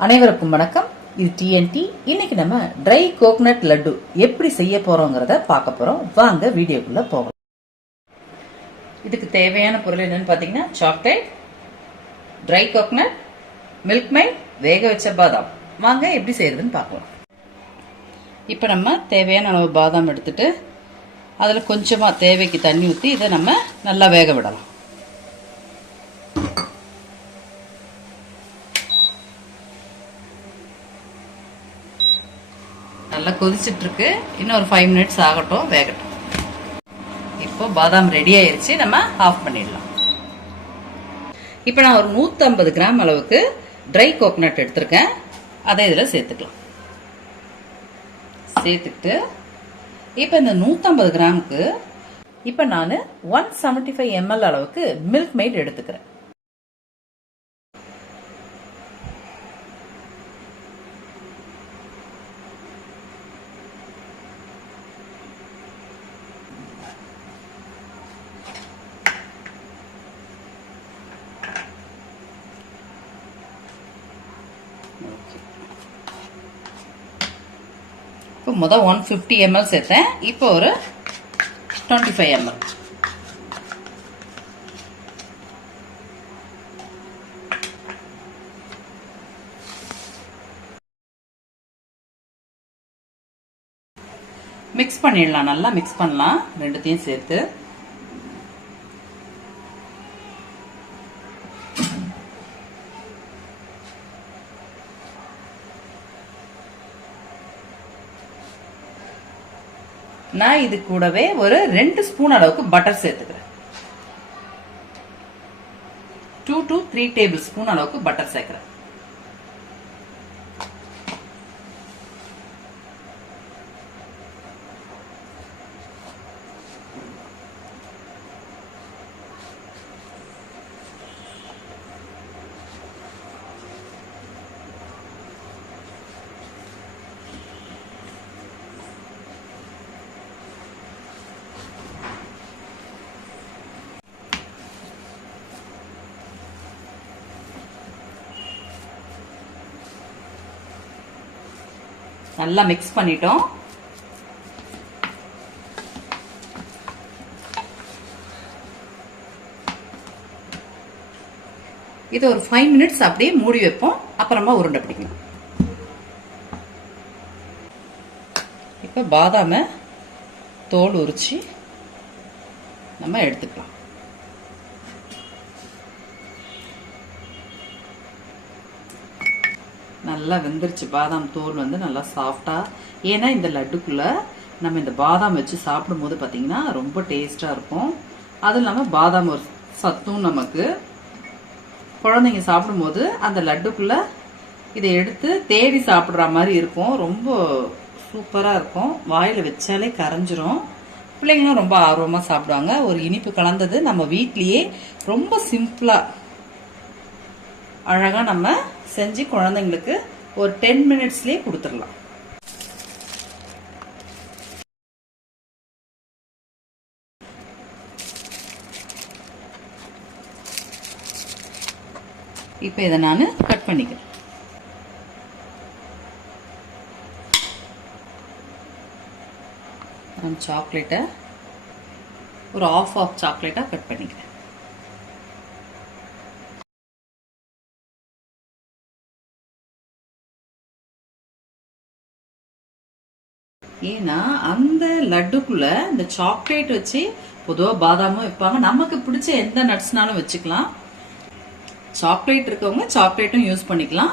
அனைவருக்கும் வணக்கம். இது டிஎன்டி. இன்னைக்கு நம்ம ட்ரை கோகனட் லட்டு எப்படி செய்ய போறோங்கிறத பார்க்க போறோம். வாங்க வீடியோக்குள்ள போகலாம். இதுக்கு தேவையான பொருள் என்னன்னு பாத்தீங்கன்னா, chocolate, try coconut, milk might, வேக வச்ச பாதாம். வாங்க எப்படி செய்யறதுன்னு பார்க்கலாம். இப்ப நம்ம தேவையான அளவு பாதாம் எடுத்துட்டு அதுல கொஞ்சமா தேவைக்கு தண்ணி ஊற்றி இதை நம்ம நல்லா வேக விடலாம். நல்லா கொதிச்சிட்டு இருக்கு. இன்னும் ஒரு 5 மினிட்ஸ் ஆகட்டும், வேகட்டும். இப்போ பாதாம் ரெடி ஆயிருச்சு, நம்ம ஆஃப் பண்ணிடலாம். இப்போ நான் ஒரு 150 கிராம் அளவுக்கு ட்ரை கோகனட் எடுத்திருக்கேன். அதை இதில் சேர்த்துக்கலாம். சேர்த்துக்கிட்டு இப்போ இந்த 150 கிராமுக்கு இப்போ நான் 175 ml அளவுக்கு மில்க் மெய்ட் எடுத்துக்கிறேன். இப்போ முதல் 150 ml சேர்த்தேன். இப்போ ஒரு 25 ml. மிக்ஸ் பண்ணிடலாம். நல்லா மிக்ஸ் பண்ணலாம் ரெண்டுத்தையும் சேர்த்து. நான் இது கூடவே ஒரு 2 ஸ்பூன் அளவுக்கு பட்டர் சேர்த்துக்கிறேன். 2 to 3 டேபிள் ஸ்பூன் அளவுக்கு பட்டர் சேர்க்கிறேன். நல்லா மிக்ஸ் பண்ணிட்டோம். இது ஒரு 5 மினிட்ஸ் அப்படியே மூடி வைப்போம். அப்புறமா உருண்டை பிடிக்கணும். இப்ப பாதாம தோல் உரிச்சு நம்ம எடுத்துக்கலாம். நல்லா வெந்துருச்சு. பாதாம் தோல் வந்து நல்லா சாஃப்டா. ஏன்னா இந்த லட்டுக்குள்ள நம்ம இந்த பாதாம் வச்சு சாப்பிடும் போது பாத்தீங்கன்னா ரொம்ப டேஸ்டா இருக்கும். அது இல்லாம பாதாம் ஒரு சத்தும் நமக்கு. குழந்தைங்க சாப்பிடும்போது அந்த லட்டுக்குள்ள இதை எடுத்து தேடி சாப்பிடுற மாதிரி இருக்கும். ரொம்ப சூப்பரா இருக்கும். வாயில வச்சாலே கரைஞ்சிரும். பிள்ளைங்களும் ரொம்ப ஆர்வமா சாப்பிடுவாங்க. ஒரு இனிப்பு கலந்தது நம்ம வீட்லயே ரொம்ப சிம்பிளா அழகா நம்ம செஞ்சு குழந்தைங்களுக்கு ஒரு 10 மினிட்ஸ்லயே கொடுத்துடலாம். இப்ப இதை நான் கட் பண்ணிக்கிறேன். நான் சாக்லேட்டை ஒரு ஆஃப் சாக்லேட்டா கட் பண்ணிக்கிறேன். ஏன்னா அந்த லட்டுக்குள்ள இந்த சாக்லேட் வச்சு பொதுவாக பாதாமும் வைப்பாங்க. நமக்கு பிடிச்ச எந்த நட்ஸ்னாலும் வச்சுக்கலாம். சாக்லேட் இருக்கவங்க சாக்லேட்டும் யூஸ் பண்ணிக்கலாம்.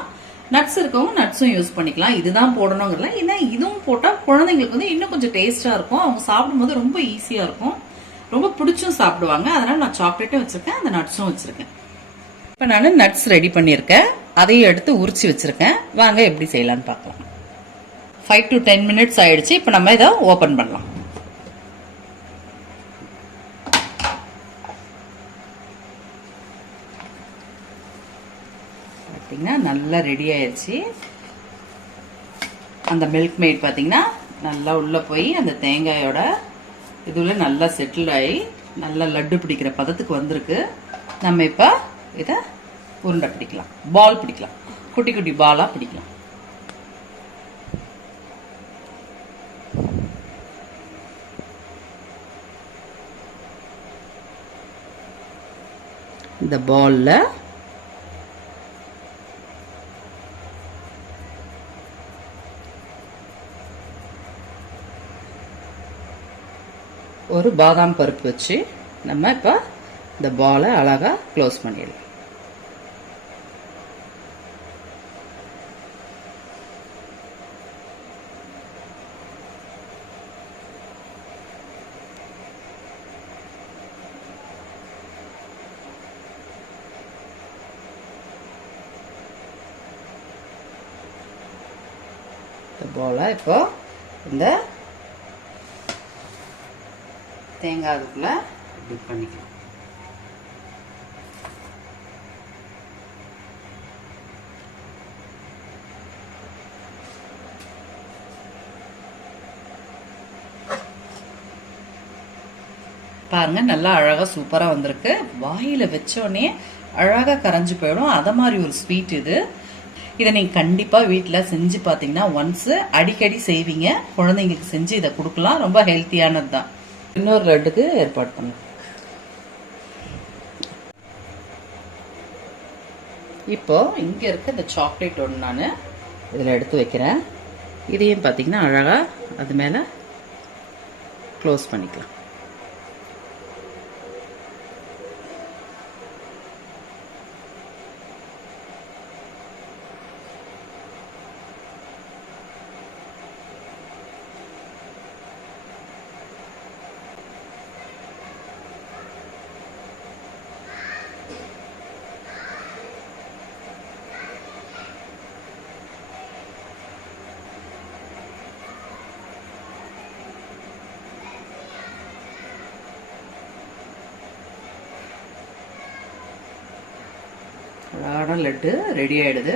நட்ஸ் இருக்கவங்க நட்ஸும் யூஸ் பண்ணிக்கலாம். இதுதான் போடணுங்கிறல. ஏன்னா இதுவும் போட்டால் குழந்தைங்களுக்கு வந்து இன்னும் கொஞ்சம் டேஸ்டா இருக்கும். அவங்க சாப்பிடும்போது ரொம்ப ஈஸியா இருக்கும். ரொம்ப பிடிச்சும் சாப்பிடுவாங்க. அதனால நான் சாக்லேட்டும் வச்சிருக்கேன், அந்த நட்ஸும் வச்சிருக்கேன். இப்ப நான் நட்ஸ் ரெடி பண்ணியிருக்கேன். அதையும் எடுத்து உரிச்சு வச்சிருக்கேன். வாங்க எப்படி செய்யலான்னு பார்க்கலாம். 5 to 10 மினிட்ஸ் ஆயிடுச்சு. இப்ப நம்ம இதை ஓபன் பண்ணலாம். பாத்தீங்கன்னா நல்லா ரெடி ஆயிடுச்சு. அந்த மில்க் மெய்ட் பாத்தீங்கன்னா நல்லா உள்ள போய் அந்த தேங்காயோட இதுல நல்லா செட்டில் ஆகி நல்லா லட்டு பிடிக்கிற பதத்துக்கு வந்திருக்கு. நம்ம இப்ப இதை உருண்டை பிடிக்கலாம், பால் பிடிக்கலாம். குட்டி குட்டி பாலா பிடிக்கலாம். இந்த பால்ல ஒரு பாதாம் பருப்பு வச்சு நம்ம இப்போ இந்த பாலை அழகா க்ளோஸ் பண்ணிடலாம். இந்த பாலை இப்போ இந்த தேங்காய் அதுக்குள்ள டிப் பண்ணிக்கலாம். பாருங்க நல்லா அழகா சூப்பரா வந்திருக்கு. வாயில வச்சோடனே அழகா கரைஞ்சு போயிடும். அத மாதிரி ஒரு ஸ்வீட் இது. இதை நீங்க கண்டிப்பா வீட்டுல செஞ்சு பாத்தீங்கன்னா ஒன்ஸ் அடிக்கடி செய்வீங்க. குழந்தைங்களுக்கு செஞ்சு இதை கொடுக்கலாம். ரொம்ப ஹெல்த்தியானது தான். இன்னொரு லட்டுக்கு ஏற்பாடு பண்ணு. இப்போ இங்க இருக்க இந்த சாக்லேட் ஒன்று நான் இதில் எடுத்து வைக்கிறேன். இதையும் பார்த்தீங்கன்னா அழகா அது மேல க்ளோஸ் பண்ணிக்கலாம். அழகான லட்டு ரெடி ஆயிடுது.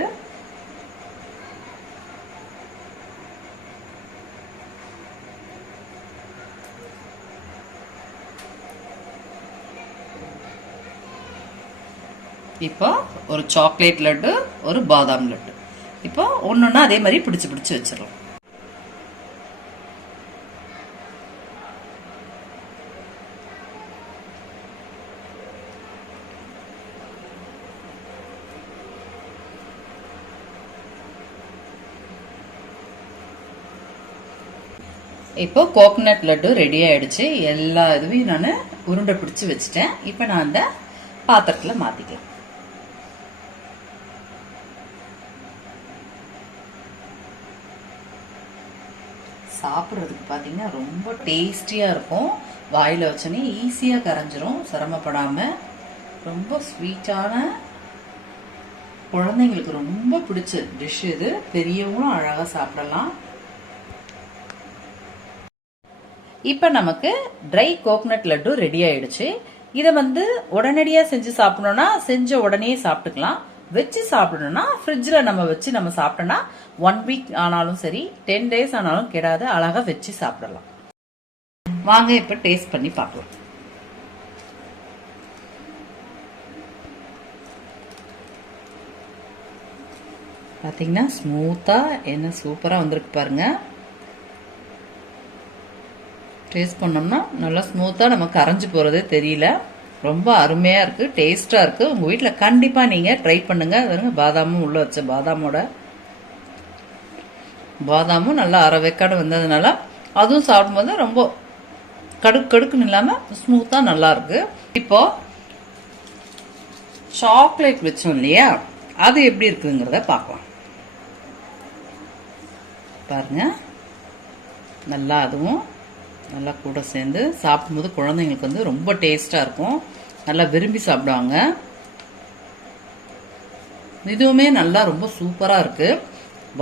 இப்போ ஒரு சாக்லேட் லட்டு, ஒரு பாதாம் லட்டு. இப்போ ஒன்னொன்னா அதே மாதிரி பிடிச்சு பிடிச்சு வச்சிடலாம். இப்போ கோகனட் லட்டு ரெடி ஆயிடுச்சு. எல்லா இதுவையும் நான் உருண்டை பிடிச்சு வச்சுட்டேன். இப்போ நான் அந்த பாத்திரத்தில் மாத்திக்கலாம். சாப்பிட்றதுக்கு பார்த்தீங்கன்னா ரொம்ப டேஸ்டியா இருக்கும். வாயில வச்சோன்னே ஈஸியா கரைஞ்சிரும், சிரமப்படாம. ரொம்ப ஸ்வீட்டான, குழந்தைங்களுக்கு ரொம்ப பிடிச்ச டிஷ் இது. பெரியவங்களும் அழகா சாப்பிடலாம். இப்போ நமக்கு ட்ரை கோகனட் லட்டு ரெடி ஆயிடுச்சு. இதை உடனடியா செஞ்சு சாப்பிடணும்னா செஞ்ச உடனே சாப்பிட்டுக்கலாம். வச்சு சாப்பிடணும்னா ஃப்ரிட்ஜில் நம்ம வச்சு நம்ம சாப்பிட்டோம்னா 1 வீக் ஆனாலும் சரி, 10 டேஸ் ஆனாலும் கெடாது. அழகா வச்சு சாப்பிடலாம். வாங்க இப்ப டேஸ்ட் பண்ணி பார்க்கலாம். பாத்தீங்கன்னா ஸ்மூத்தா என்ன சூப்பரா வந்திருக்கு பாருங்க. டேஸ்ட் பண்ணோம்னா நல்லா ஸ்மூத்தா நமக்கு கரைஞ்சு போறதே தெரியல. ரொம்ப அருமையா இருக்கு, டேஸ்டா இருக்கு. உங்க வீட்டுல கண்டிப்பா நீங்க ட்ரை பண்ணுங்க. பாதாமும் உள்ள வச்ச பாதாமும் நல்லா அரை வேக்காடு வந்ததுனால அதுவும் சாப்பிடும்போது ரொம்ப கடுக்குன்னு இல்லாம ஸ்மூத்தா நல்லா இருக்கு. இப்போ சாக்லேட் வச்சோம் இல்லையா, அது எப்படி இருக்குங்கிறத பார்க்கலாம். பாருங்க, நல்லா அதுவும் நல்லா கூட சேர்ந்து சாப்பிடும்போது குழந்தைங்களுக்கு ரொம்ப டேஸ்டா இருக்கும். நல்லா விரும்பி சாப்பிடுவாங்க. இதுவுமே நல்லா ரொம்ப சூப்பரா இருக்கு.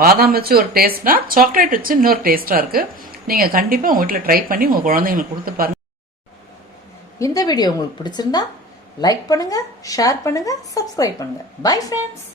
பாதாம் வச்சு ஒரு டேஸ்ட்னா, சாக்லேட் வச்சு இன்னொரு டேஸ்டா இருக்கு. நீங்க கண்டிப்பா உங்க வீட்டுல ட்ரை பண்ணி உங்க குழந்தைங்களுக்கு கொடுத்து பாருங்க. இந்த வீடியோ உங்களுக்கு பிடிச்சிருந்தா லைக் பண்ணுங்க, ஷேர் பண்ணுங்க, சப்ஸ்கிரைப் பண்ணுங்க. Bye friends.